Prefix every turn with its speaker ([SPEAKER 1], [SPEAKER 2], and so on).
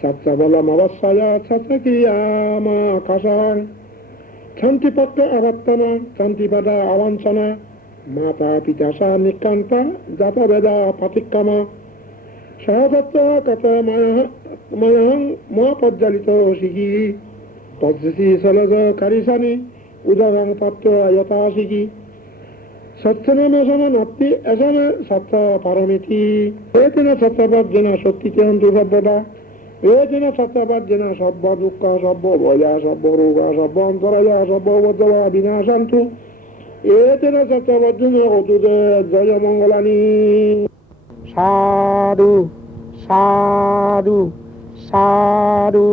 [SPEAKER 1] সচ্চা বলম অবশ্যয়া সচ্চ ক্রিয়ামা কাসাং শান্তিপত্র আবর্তনা শান্তিপদা আবাঞ্চনা মাতা পিতাসা নিকান্তা জাতবেদা পাতিক্রমা সহদত্ত কত ময়ং মহাপজ্জালিত শিখি। কারিসানি উদরং তত্ত্ব যথাশিখি সত্যনামেশন নত্তি সত্য পারমিতি। সত্যিতে অন্তর্ভব্যতা এতেন সত্যপর্জന সব্য দুঃখ সব্য ভয়া সব্য রোগ সব্য অন্তরয় সব্য বদ্ধবা বিনাশান্তু এতেন সত্যপর্জন অতুদে জয় মঙ্গলানি
[SPEAKER 2] সাধু সাধু সাধু